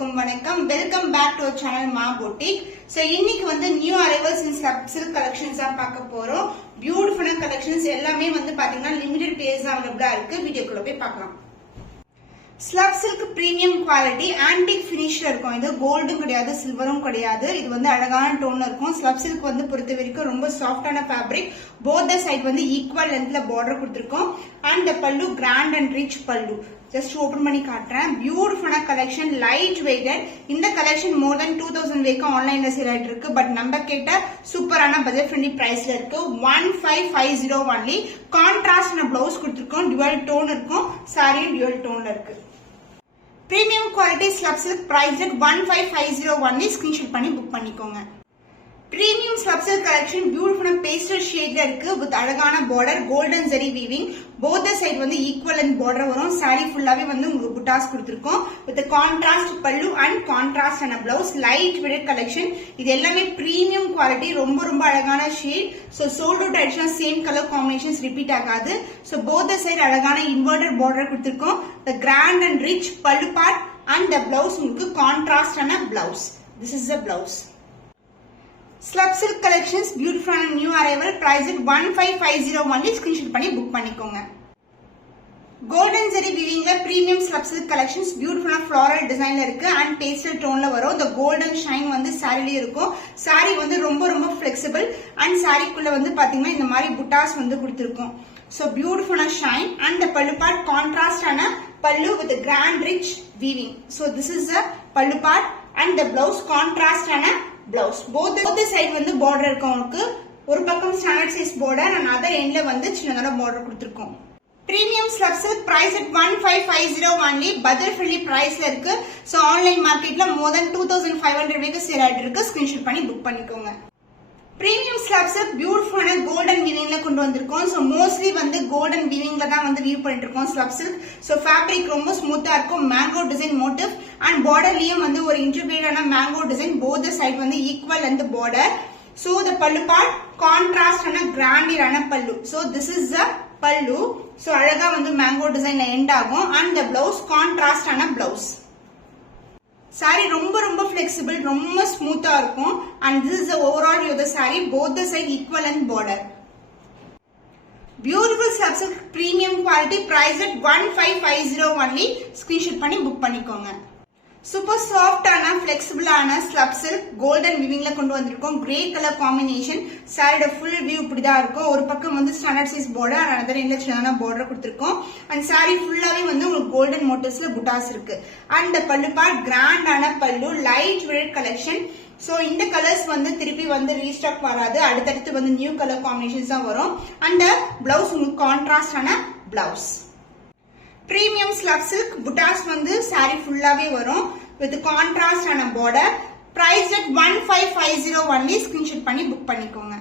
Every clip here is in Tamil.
அனைவருக்கும் வணக்கம். வெல்கம் பேக் டு சேனல் மா பொட்டிக். சோ இன்னைக்கு வந்து நியூ அரைவல்ஸ் இன் சில்க் கலெக்ஷன்ஸ் தான் பார்க்க போறோம். பியூட்டிஃபுல்லான கலெக்ஷன்ஸ் எல்லாமே வந்து பாத்தீங்கன்னா லிமிடெட் பேஸ் அவைலபிளா இருக்கு. வீடியோக்குள்ள போய் பார்க்கலாம். Slub silk premium quality antique பினிஷ்ல இருக்கும். இது கோல்டும் கிடையாது, சில்வரும் கிடையாது. இது வந்து அழகான டோன்ல இருக்கும். ஸ்லப் சில்க் வந்து பொறுத்த வரைக்கும் ரொம்ப சாஃப்டான ஃபேப்ரிக். போத் த சைட் வந்து ஈக்குவல் லென்த்ல பார்டர் கொடுத்திருக்கோம். அண்ட் த பல்லு கிராண்ட் அண்ட் ரிச் பல்லு. ஜஸ்ட் ஓபன் பண்ணி காட்டுறேன். பியூட்டிஃபுல்லான கலெக்ஷன், லைட் வெயிட்டட். இந்த கலெக்ஷன் மோர் தென் 2000 வரைக்கும் ஆன்லைன்ல சேல் ஆயிட்டு இருக்கு. பட் நம்ம கேட்ட சூப்பரான பட்ஜெட் ஃப்ரெண்ட்லி பிரைஸ்ல இருக்கு. 1550 ஒன்லி. கான்ட்ராஸ்ட் பிளவுஸ் கொடுத்திருக்கோம். டுவல் டோன் இருக்கும். சாரியும் டுவல் டோன்ல இருக்கு. Premium quality slub silk price at 1550 only. Screenshot பண்ணி புக் பண்ணிக்கோங்க. Premium slub silk collection beautiful pastel ஷேட்ல இருக்கு. வித் அழகான border, golden zari weaving. Both side வந்து ஈக்குவல் அண்ட் பார்டர் வரும். சாரி ஃபுல்லாவே வந்து உங்களுக்கு புட்டாஸ் கொடுத்திருக்கோம். With contrast pallu and contrast and blouse. Light weight collection. இது எல்லாமே பிரீமியம் குவாலிட்டி. ரொம்ப ரொம்ப அழகான ஷேட். சோ சோல்ட் அவுட் ஆயிடுச்சுன்னா சேம் கலர் காம்பினேஷன்ஸ் ரிப்பீட் ஆகாது. சோ போத் சைடு அழகான இன்வெர்டட் பார்டர் கொடுத்திருக்கோம். The grand and rich pallu part and the blouse உங்களுக்கு கான்ட்ராஸ்ட் ஆன blouse. This is the blouse. Slub silk collections பியூட்டிஃபுல்லான new arrival. Price at 1550 only. Screenshot பண்ணி புக் பண்ணிக்கோங்க. கோல்டன் ஜெரி வீவிங்ல பிரீமியம் ஸ்லப் சில்க் கலெக்ஷன்ஸ் பியூட்டிஃபுல்லான ஃப்ளாரல் டிசைன்ல இருக்கு அண்ட் பேஸ்டல் டோன்ல வரும். the golden shine வந்து சாரிலே இருக்கும். சாரி வந்து ரொம்ப ரொம்ப ஃபிளெக்சிபிள் அண்ட் சாரிக்குள்ள வந்து பாத்தீங்கன்னா இந்த மாதிரி புட்டாஸ் வந்து கொடுத்திருக்கும். So beautiful shine and the pallu part contrast and a pallu with a grand rich weaving. So this is the pallu part and the blouse contrast and a blouse. Both the side வந்து border இருக்கும். உங்களுக்கு ஒரு பக்கம் standard size border and other endல வந்து சின்னதான border கொடுத்திருக்கோம். Premium slab silk price at 1550 only. budget friendly priceல இருக்கு. So online marketல more than 2500 வரைக்கும் சேல் ஆயிட்டு இருக்கு. ஸ்கிரீன்ஷாட் பண்ணி புக் பண்ணிக்கோங்க. பிரீமியம் ஸ்லப் சில்க் பியூட்டிஃபுல்லான கோல்டன் வீவிங்ல கொண்டு வந்திருக்கோம். சோ மோஸ்ட்லி வந்து கோல்டன் வீவிங்ல தான் வந்து வீவ் பண்ணிட்டு இருக்கோம் ஸ்லப் சில்க். சோ ஃபேப்ரிக் ரொம்ப ஸ்மூத்தா இருக்கும். மேங்கோ டிசைன் மோட்டிவ் அண்ட் பார்டர்லயும் வந்து ஒரு இன்டிகிரேட்டான மேங்கோ டிசைன். போத் சைடு வந்து ஈக்குவல் அந்த பார்டர். சோ தி பல்லு பார்ட் கான்ட்ராஸ்ட் ஆன கிராண்டியரான பல்லு. சோ திஸ் இஸ் தி பல்லு. சோ அழகா வந்து மேங்கோ டிசைன்ல எண்ட் ஆகும். அண்ட் தி பிளவுஸ் கான்ட்ராஸ்ட் ஆன பிளவுஸ். சாரி ரொம்ப ரொம்ப flexible, ரொம்ப ஸ்மூத்தா இருக்கும். and this is the overall view of the saree. both the side equal and border. Beautiful slab silk premium quality price at 1550 only. screenshot பண்ணி புக் பண்ணிக்கோங்க. சூப்பர் சாஃப்டான ஃபிளெக்சிபிளான ஸ்லப் சில்க் கோல்டன் வீவிங்ல கொண்டு வந்திருக்கோம். Grey colour combination. சாரியோட ஃபுல் வியூ இப்படிதான் இருக்கும். ஒரு பக்கம் வந்து standard size border and other எண்ட்ல சின்னதான பார்டர் கொடுத்திருக்கோம். அண்ட் சாரி ஃபுல்லாவே வந்து உங்களுக்கு கோல்டன் மோட்டிவ்ஸ்ல புட்டாஸ் இருக்கு. அண்ட் பல்லு பார்ட் கிராண்டான பல்லு, லைட் வெயிட் கலெக்ஷன். சோ இந்த கலர்ஸ் வந்து திருப்பி வந்து ரீஸ்டாக் வராது. அடுத்தடுத்து வந்து நியூ கலர் காம்பினேஷன்ஸ் தான் வரும். அண்ட் பிளவுஸ் உங்களுக்கு கான்ட்ராஸ்டான பிளவுஸ். பிரீமியம் ஸ்லப் சில்க் புட்டாஸ் வந்து சாரி ஃபுல்லாவே வரும். வித் கான்ட்ராஸ்ட் ஆன border. Price at 1550 only. Screenshot பண்ணி புக் பண்ணிக்கோங்க.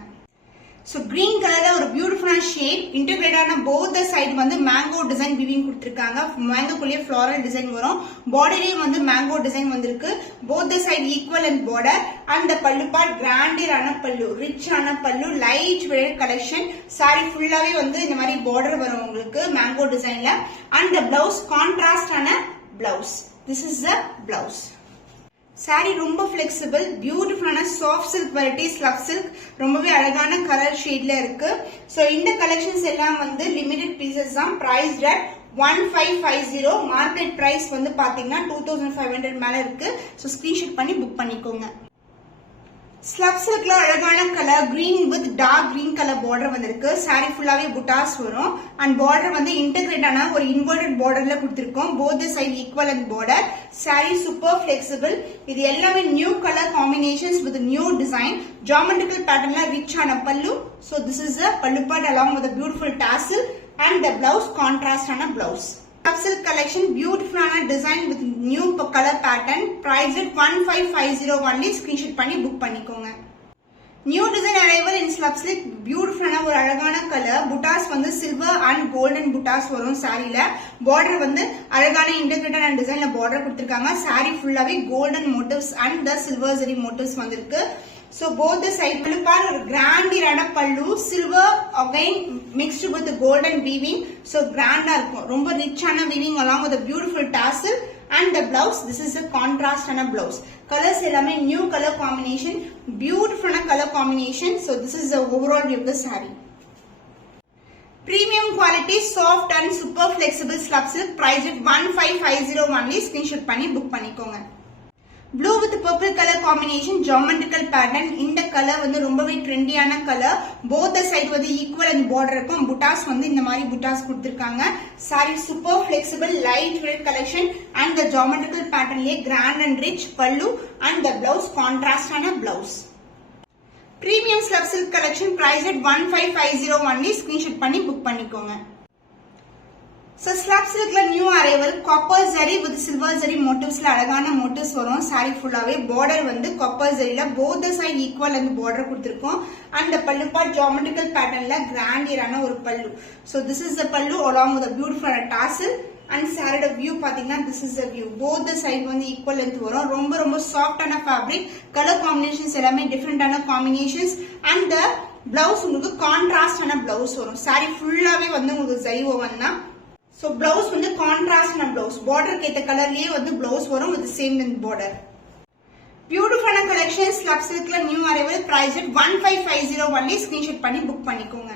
சோ கிரீன் கலர்ல ஒரு பியூட்டிஃபுல்லான ஷேட். இன்டிகிரேட்டான போத் த சைடு வந்து மேங்கோ டிசைன் வீவிங் கொடுத்திருக்காங்க. மேங்கோக்குள்ளேயே ஃப்ளாரல் டிசைன் வரும். பார்டர்லயும் வந்து மேங்கோ டிசைன் வந்திருக்கு. Both the side equal and border. And pallu part கிராண்டியரான பல்லு, ரிச் ஆன பல்லு, லைட் வெயிட் கலெக்ஷன். சாரி ஃபுல்லாவே வந்து இந்த மாதிரி பார்டர் வரும் உங்களுக்கு மேங்கோ டிசைன்ல. அண்ட் பிளவுஸ் கான்ட்ராஸ்ட் ஆன blouse. This is the blouse. Sorry ரொம்ப பிளெக்சிபிள், பியூட்டிஃபுல்லான soft silk variety slub silk. ரொம்பவே அழகான கலர் ஷேட்ல இருக்கு. சோ இந்த கலெக்ஷன்ஸ் எல்லாம் வந்து லிமிடெட் பீசஸ் தான். Price at 1550. மார்க்கெட் பிரைஸ் வந்து பாத்தீங்கன்னா 2500 மேல இருக்கு. சோ ஸ்கிரீன்ஷாட் பண்ணி புக் பண்ணிக்கோங்க. ஸ்லப் சில்க்ல அழகான colour green with dark green colour border வந்திருக்கு. சாரி ஃபுல்லாவே புட்டாஸ் வரும். அண்ட் பார்டர் வந்து இன்டகிரேட்டான ஒரு இன்வெர்டட் பார்டர்ல கொடுத்திருக்கோம். Both side equal and border. Sari super flexible. இது எல்லாமே new colour combinations with new design. Geometrical பேட்டர்ன்ல ரிச் ஆன pallu. So this is a pallu part along with a beautiful tassel and the blouse contrast ஆன blouse. Slab silk collection beautiful design with new color pattern. Price at 1550 only. screenshot பண்ணி புக் பண்ணிக்கோங்க. நியூ டிசைன் அரைவல் இன் ஸ்லப் சில்க். பியூட்டிஃபுல்லான ஒரு அழகான கலர். புட்டாஸ் வந்து சில்வர் அண்ட் கோல்டன் புட்டாஸ் வரும் சாரியில. பார்டர் வந்து அழகான இன்டகிரேட்டட் டிசைன்ல பார்டர் கொடுத்திருக்காங்க. சாரி ஃபுல்லாவே golden motives and the silver zari motives வந்திருக்கு. So both the side pallu part or grandirana pallu, silver again mixed with the golden weaving. So grand ah irukum. Romba rich ana weaving along with a beautiful tassel and the the blouse, this is a contrast and a blouse. Colors எல்லாமே new color combination, beautiful color combination. So this is the overall view of the saree. Premium quality, soft and super flexible slab silk, priced at 1550 only. Screenshot பண்ணி book பண்ணிக்கோங்க. Blue with purple color combination, geometrical pattern. இந்த கலர் வந்து ரொம்பவே ட்ரெண்டியான கலர். both the side வந்து ஈக்குவல் அந்த border இருக்கும். புட்டாஸ் வந்து இந்த மாதிரி புட்டாஸ் கொடுத்திருக்காங்க. saree super flexible, light weight collection and the geometrical pattern Leh grand and rich pallu and the blouse contrast ஆன blouse. Premium slab silk collection priced at 1550 only. Screenshot பண்ணி book பண்ணிக்கோங்க. So slab silk la new arrival, copper zari with silver zari motifs la alagana motifs varum. Saree fullave border vandu copper zari la both the side equal and border kuduthirkom and the pallu part geometrical pattern la grand irana oru pallu. So this is the pallu along with a beautiful tassel and saree the view pathina, this is the view. Both the side vandu equal length varum. Romba soft ana fabric, color combinations ellame different ana combinations and the blouse ungalku contrast ana blouse varum. Saree fullave vandu ungalku zari woven na. So blouse வந்து contrast na blouse, border கேத்த கலர்லயே வந்து blouse வரும் with the same length border. Beautiful collection, slab silk la new arrival, priced at 1550 only. Screenshot பண்ணி book பண்ணிக்கோங்க.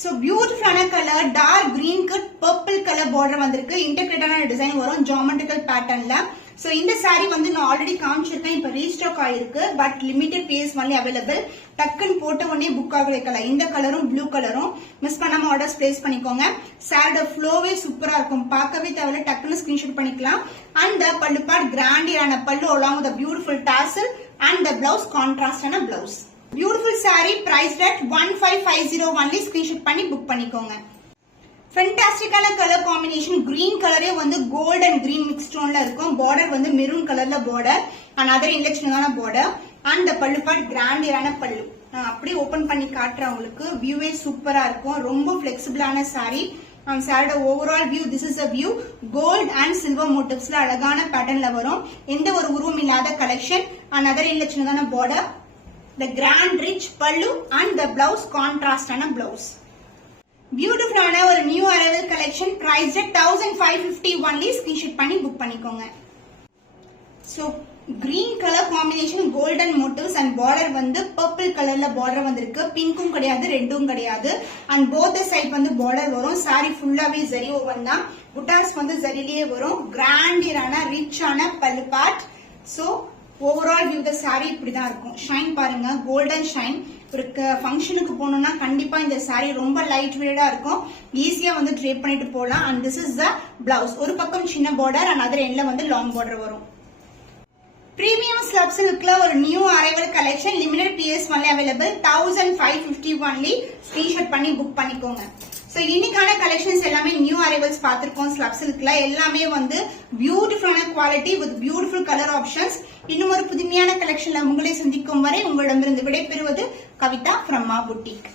So beautiful color, dark green க்கு purple color border வந்திருக்கு. integrated design வரும் geometrical pattern ல. So இந்த saree வந்து நான் ஆல்ரெடி காமிச்சிருக்கேன், இப்ப ரீஸ்டாக் ஆயிருக்கு, but limited piece only available. டக்குன்னு போட்ட உடனே புக் ஆகுற கலர், இந்த கலரும் ப்ளூ கலரும் மிஸ் பண்ணாம ஆர்டர்ஸ் பிளேஸ் பண்ணிக்கோங்க. சாரியோட ஃப்ளோவே சூப்பரா இருக்கும், பார்க்கவே தேவையில்ல, டக்குன்னு ஸ்கிரீன்ஷாட் பண்ணிக்கலாம். அண்ட் பல்லு பார்ட் கிராண்டியான பல்லு along with a beautiful tassel and the blouse contrast ஆன blouse. Beautiful saree priced at 1550 only. screenshot பண்ணி புக் பண்ணிக்கோங்க. Fantastic color combination, green color வந்து gold and green mixed tone ல இருக்கும். border வந்து maroon colorல border and other index border and the pallu part grand irana pallu. நான் அப்படியே ஓபன் பண்ணி காட்றேன் உங்களுக்கு. வியூவே சூப்பரா இருக்கும், ரொம்ப ஃபிளெக்சிபிளான saree. and saree overall view, this is a view. gold and silver motifs ல அழகான பேட்டர்ன்ல வரும். எந்த ஒரு உருவம் இல்லாத collection and other index border. the grand rich pallu and the blouse contrast ஆன blouse. Beautiful ஒரு new arrival collection, priced at 1550 only. screenshot பண்ணி book பண்ணிக்கோங்க. So green color combination, golden motifs and border வந்து purple colorல border வந்திருக்கு. பிங்க்கும் கிடையாது, ரெட்டும் கிடையாது and both the side வந்து border வரும். saree ஃபுல்லாவே zari woven தான். புட்டாஸ் வந்து zariலயே வரும். grand இரான rich ஆன பல்லு part. So overall view the saree இப்படிதான் இருக்கும். ஷைன் பாருங்க, golden shine. ஒரு ஃபங்க்ஷனுக்கு போகணும்னா கண்டிப்பா இந்த saree ரொம்ப லைட் வெயிட்டா இருக்கும், ஈஸியா வந்து ட்ரேப் பண்ணிட்டு போலாம். and this is the blouse. ஒரு பக்கம் சின்ன border and other endல வந்து long border வரும். Premium slab silk la ஒரு new arrival collection, limited PS only available, 1550 only. screenshot பண்ணி book பண்ணிக்கோங்க. So இன்னைக்கான collections எல்லாமே new arrivals பார்த்திருக்கோம். slab silk la எல்லாமே வந்து beautiful quality with beautiful color options. இன்னும் ஒரு புதுமையான collectionல உங்களை சந்திக்கும் வரை உங்களிடமிருந்து விடைபெறுவது கவிதா from Ma Boutique.